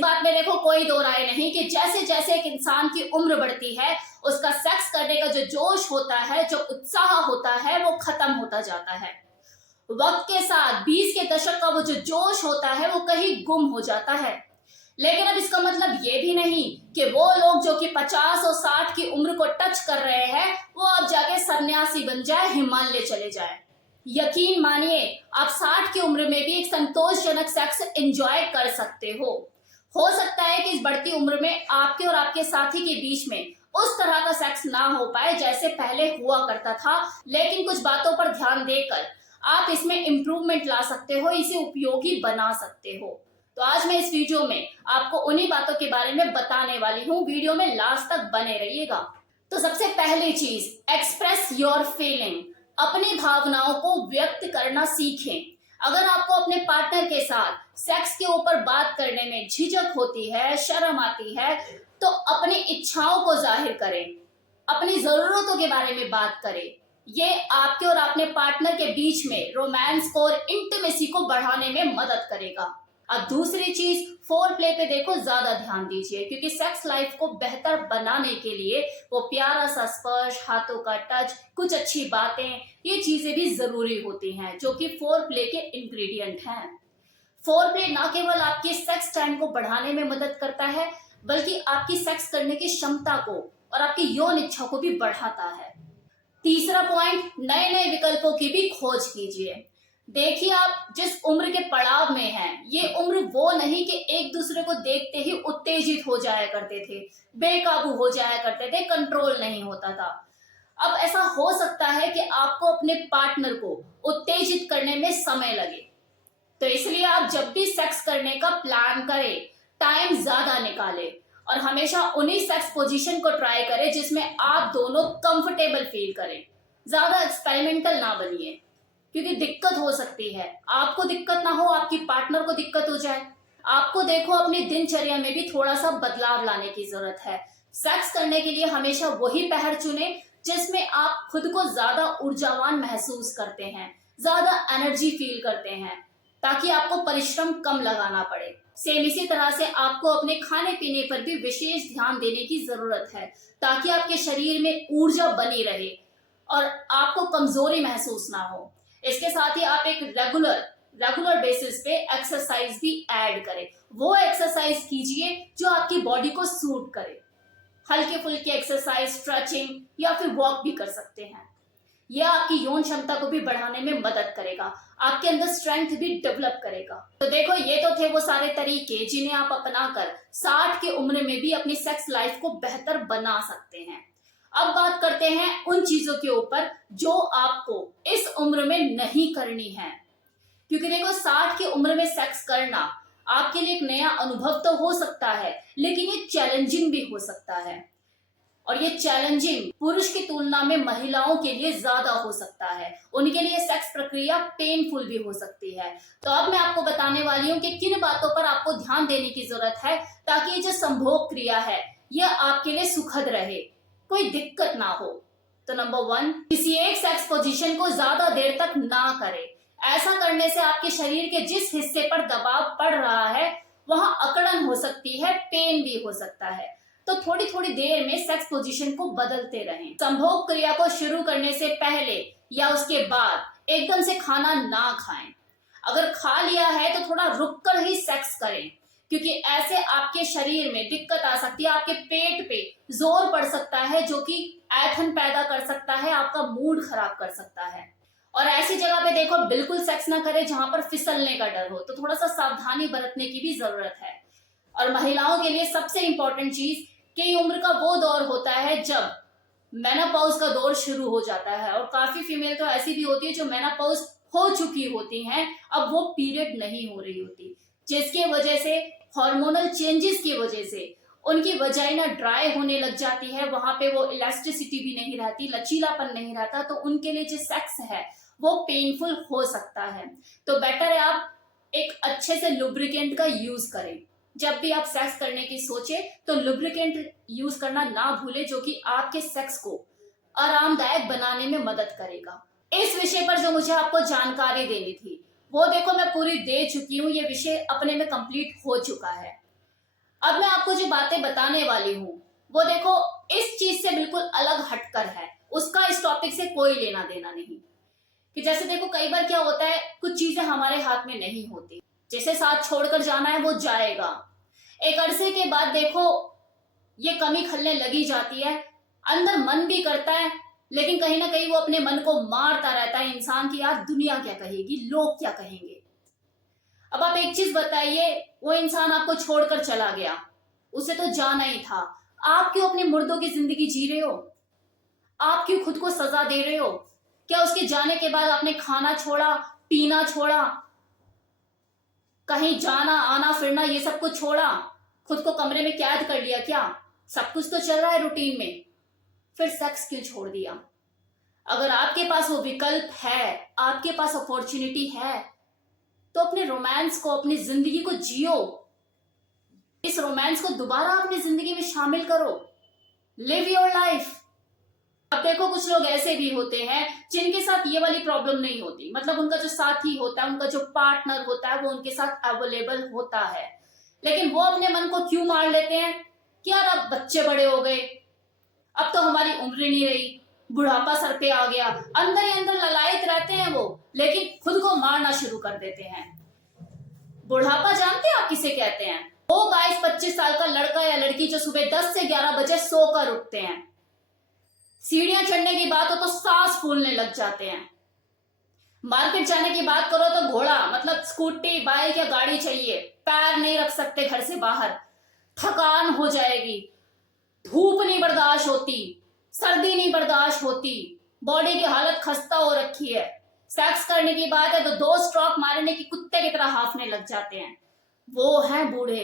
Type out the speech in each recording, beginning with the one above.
बात में देखो कोई दो राय नहीं कि जैसे जैसे एक इंसान की उम्र बढ़ती है उसका सेक्स करने का जो जोश होता है, जो उत्साह होता है, वो खत्म होता जाता है। वक्त के साथ 20 के दशक का वो जो जोश होता है वो कहीं गुम हो जाता है। लेकिन अब इसका मतलब ये भी नहीं कि वो लोग जो कि 50 और 60 की उम्र को टच कर रहे हैं वो अब जाके सन्यासी बन जाए, हिमालय चले जाए। यकीन मानिए, आप 60 की उम्र में भी एक संतोषजनक सेक्स एंजॉय कर सकते हो सकता है कि इस बढ़ती उम्र में आपके और आपके साथी के बीच में उस तरह का सेक्स ना हो पाए जैसे पहले हुआ करता था, लेकिन कुछ बातों पर ध्यान देकर आप इसमें इम्प्रूवमेंट ला सकते हो, इसे उपयोगी बना सकते हो। तो आज मैं इस वीडियो में आपको उन्हीं बातों के बारे में बताने वाली हूँ। वीडियो में लास्ट तक बने रहिएगा। तो सबसे पहली चीज, एक्सप्रेस योर फीलिंग। अपनी भावनाओं को व्यक्त करना सीखें। अगर आपको अपने पार्टनर के साथ सेक्स के ऊपर बात करने में झिझक होती है, शर्म आती है, तो अपनी इच्छाओं को जाहिर करें, अपनी जरूरतों के बारे में बात करें। ये आपके और अपने पार्टनर के बीच में रोमांस को और इंटीमेसी को बढ़ाने में मदद करेगा। अब दूसरी चीज, फोर प्ले पे देखो ज्यादा ध्यान दीजिए, क्योंकि सेक्स लाइफ को बेहतर बनाने के लिए वो प्यारा सा स्पर्श, हाथों का टच, कुछ अच्छी बातें, ये चीजें भी जरूरी होती हैं जो कि फोर प्ले के इंग्रेडिएंट हैं। फोर प्ले ना केवल आपकी सेक्स टाइम को बढ़ाने में मदद करता है, बल्कि आपकी सेक्स करने की क्षमता को और आपकी यौन इच्छा को भी बढ़ाता है। तीसरा पॉइंट, नए नए विकल्पों की भी खोज कीजिए। देखिए, आप जिस उम्र के पड़ाव में हैं, ये उम्र वो नहीं कि एक दूसरे को देखते ही उत्तेजित हो जाया करते थे, बेकाबू हो जाया करते थे, कंट्रोल नहीं होता था। अब ऐसा हो सकता है कि आपको अपने पार्टनर को उत्तेजित करने में समय लगे, तो इसलिए आप जब भी सेक्स करने का प्लान करें, टाइम ज्यादा निकालें और हमेशा उन्हीं सेक्स पोजीशन को ट्राई करें जिसमें आप दोनों कंफर्टेबल फील करें। ज्यादा एक्सपेरिमेंटल ना बनिए, क्योंकि दिक्कत हो सकती है, आपको दिक्कत ना हो, आपकी पार्टनर को दिक्कत हो जाए। आपको देखो अपनी दिनचर्या में भी थोड़ा सा बदलाव लाने की जरूरत है। सेक्स करने के लिए हमेशा वही पहर चुने जिसमें आप खुद को ज्यादा ऊर्जावान महसूस करते हैं, ज्यादा एनर्जी फील करते हैं, ताकि आपको परिश्रम कम लगाना पड़े। सेम इसी तरह से आपको अपने खाने पीने पर भी विशेष ध्यान देने की जरूरत है, ताकि आपके शरीर में ऊर्जा बनी रहे और आपको कमजोरी महसूस ना हो। इसके साथ ही आप एक रेगुलर बेसिस पे एक्सरसाइज भी ऐड करें। वो एक्सरसाइज कीजिए जो आपकी बॉडी को सूट करे। हल्के फुल्के एक्सरसाइज, स्ट्रेचिंग या फिर वॉक भी कर सकते हैं। यह आपकी यौन क्षमता को भी बढ़ाने में मदद करेगा, आपके अंदर स्ट्रेंथ भी डेवलप करेगा। तो देखो, ये तो थे वो सारे तरीके जिन्हें आप अपनाकर 60 की उम्र में भी अपनी सेक्स लाइफ को बेहतर बना सकते हैं। अब बात करते हैं उन चीजों के ऊपर जो आपको इस उम्र में नहीं करनी है, क्योंकि देखो 60 की उम्र में सेक्स करना आपके लिए एक नया अनुभव तो हो सकता है, लेकिन ये चैलेंजिंग भी हो सकता है, और ये चैलेंजिंग पुरुष की तुलना में महिलाओं के लिए ज्यादा हो सकता है। उनके लिए सेक्स प्रक्रिया पेनफुल भी हो सकती है। तो अब मैं आपको बताने वाली हूँ कि किन बातों पर आपको ध्यान देने की जरूरत है ताकि ये जो संभोग क्रिया है यह आपके लिए सुखद रहे, कोई दिक्कत ना हो। तो नंबर 1, किसी एक सेक्स पोजीशन को ज्यादा देर तक ना करें। ऐसा करने से आपके शरीर के जिस हिस्से पर दबाव पड़ रहा है वहां अकड़न हो सकती है, पेन भी हो सकता है। तो थोड़ी थोड़ी देर में सेक्स पोजीशन को बदलते रहें। संभोग क्रिया को शुरू करने से पहले या उसके बाद एकदम से खाना ना खाएं। अगर खा लिया है तो थोड़ा रुक कर ही सेक्स करें, क्योंकि ऐसे आपके शरीर में दिक्कत आ सकती है, आपके पेट पे जोर पड़ सकता है जो कि ऐंठन पैदा कर सकता है, आपका मूड खराब कर सकता है। और ऐसी जगह पे देखो बिल्कुल सेक्स ना करें जहां पर फिसलने का डर हो, तो थोड़ा सा सावधानी बरतने की भी जरूरत है। और महिलाओं के लिए सबसे इंपॉर्टेंट चीज कि उम्र का वो दौर होता है जब मेनोपॉज का दौर शुरू हो जाता है, और काफी फीमेल तो ऐसी भी होती है जो मेनोपॉज हो चुकी होती हैं, अब वो पीरियड नहीं हो रही होती, जिसकी वजह से हार्मोनल चेंजेस की वजह से उनकी वजाइना ड्राई होने लग जाती है, वहां पे वो इलास्टिसिटी भी नहीं रहती, लचीलापन नहीं रहता, तो उनके लिए जो सेक्स है वो पेनफुल हो सकता है। तो बेटर है आप एक अच्छे से लुब्रिकेंट का यूज करें। जब भी आप सेक्स करने की सोचे तो लुब्रिकेंट यूज करना ना भूले, जो कि आपके सेक्स को आरामदायक बनाने में मदद करेगा। इस विषय पर जो मुझे आपको जानकारी देनी थी वो देखो मैं पूरी दे चुकी हूँ, ये विषय अपने में कंप्लीट हो चुका है। अब मैं आपको जो बातें बताने वाली हूँ वो देखो इस चीज से बिल्कुल अलग हटकर है, उसका इस टॉपिक से कोई लेना देना नहीं। कि जैसे देखो कई बार क्या होता है, कुछ चीजें हमारे हाथ में नहीं होती, जैसे साथ छोड़कर जाना है वो जाएगा, एक अरसे के बाद देखो ये कमी खलने लगी जाती है, अंदर मन भी करता है लेकिन कहीं ना कहीं वो अपने मन को मारता रहता है इंसान की, यार दुनिया क्या कहेगी, लोग क्या कहेंगे। अब आप एक चीज बताइए, वो इंसान आपको छोड़कर चला गया, उसे तो जाना ही था, आप क्यों अपनी मुर्दों की जिंदगी जी रहे हो? आप क्यों खुद को सजा दे रहे हो? क्या उसके जाने के बाद आपने खाना छोड़ा, पीना छोड़ा, कहीं जाना आना फिरना ये सब कुछ छोड़ा, खुद को कमरे में कैद कर लिया क्या? सब कुछ तो चल रहा है रूटीन में, फिर सेक्स क्यों छोड़ दिया? अगर आपके पास वो विकल्प है, आपके पास अपॉर्चुनिटी है, तो अपने रोमांस को, अपनी जिंदगी को जियो, इस रोमांस को दोबारा अपनी जिंदगी में शामिल करो, लिव योर लाइफ। अब देखो कुछ लोग ऐसे भी होते हैं जिनके साथ ये वाली प्रॉब्लम नहीं होती, मतलब उनका जो साथी होता है, उनका जो पार्टनर होता है वो उनके साथ अवेलेबल होता है, लेकिन वो अपने मन को क्यों मार लेते हैं कि यार अब बच्चे बड़े हो गए, अब तो हमारी उम्र नहीं रही, बुढ़ापा सर पे आ गया, अंदर ही अंदर ललायत रहते हैं वो, लेकिन खुद को मारना शुरू कर देते हैं। बुढ़ापा जानते हैं आप किसे कहते हैं? वो 22-25 साल का लड़का या लड़की जो सुबह 10 से 11 बजे सोकर उठते हैं, सीढ़ियां चढ़ने की बात हो तो सांस फूलने लग जाते हैं, मार्केट जाने की बात करो तो घोड़ा मतलब स्कूटी बाइक या गाड़ी चाहिए, पैर नहीं रख सकते घर से बाहर, थकान हो जाएगी, धूप नहीं बर्दाश्त होती, सर्दी नहीं बर्दाश्त होती, बॉडी की हालत खस्ता हो रखी है, सेक्स करने की बात है तो 2 स्ट्रोक मारने की कुत्ते की तरह हाफने लग जाते हैं। वो हैं बूढ़े।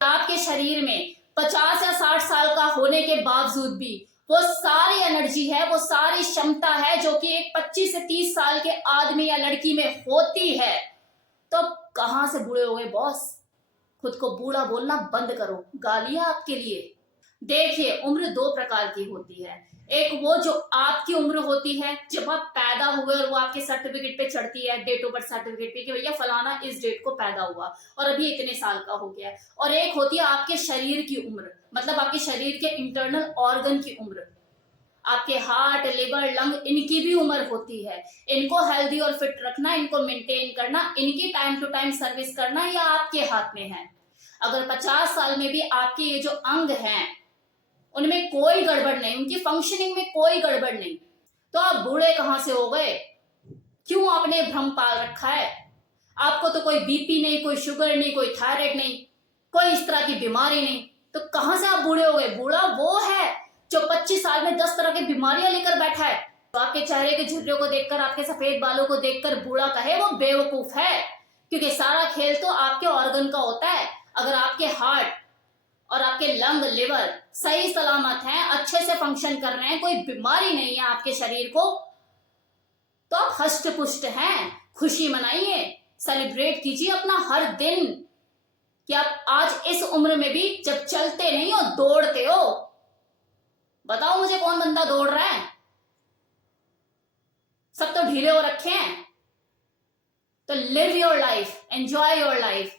आपके शरीर में 50 या 60 साल का होने के बावजूद भी वो सारी एनर्जी है, वो सारी क्षमता है जो कि एक 25 से 30 साल के आदमी या लड़की में होती है। तो कहां से बूढ़े हो गए बॉस? खुद को बूढ़ा बोलना बंद करो, गालियां आपके लिए। देखिए उम्र 2 प्रकार की होती है, एक वो जो आपकी उम्र होती है जब आप पैदा हुए और वो आपके सर्टिफिकेट पे चढ़ती है, डेट ऑफ बर्थ सर्टिफिकेट पे कि भैया फलाना इस डेट को पैदा हुआ और अभी इतने साल का हो गया है, और एक होती है आपके शरीर की उम्र, मतलब आपके शरीर के इंटरनल ऑर्गन की उम्र, आपके हार्ट लिवर लंग इनकी भी उम्र होती है, इनको हेल्दी और फिट रखना, इनको मेंटेन करना, इनकी टाइम टू टाइम सर्विस करना ये आपके हाथ में है। अगर 50 साल में भी आपके ये जो अंग हैं उनमें कोई गड़बड़ नहीं, उनकी फंक्शनिंग में कोई गड़बड़ नहीं, तो आप बूढ़े कहां से हो गए? क्यों आपने भ्रम पाल रखा है? आपको तो कोई बीपी नहीं, कोई शुगर नहीं, कोई थायराइड नहीं, कोई इस तरह की बीमारी नहीं, तो कहां से आप बूढ़े हो गए? बूढ़ा वो है जो 25 साल में 10 तरह की बीमारियां लेकर बैठा है, तो आपके चेहरे के झुर्रियों को देखकर, आपके सफेद बालों को देखकर बूढ़ा कहे वो बेवकूफ है, क्योंकि सारा खेल तो आपके ऑर्गन का होता है। अगर आपके हार्ट और आपके लंग लिवर सही सलामत हैं, अच्छे से फंक्शन कर रहे हैं, कोई बीमारी नहीं है आपके शरीर को, तो आप हष्ट पुष्ट हैं, खुशी मनाइए, सेलिब्रेट कीजिए अपना हर दिन कि आप आज इस उम्र में भी जब चलते नहीं हो दौड़ते हो। बताओ मुझे कौन बंदा दौड़ रहा है? सब तो ढीले हो रखे हैं। तो live your life, enjoy your life,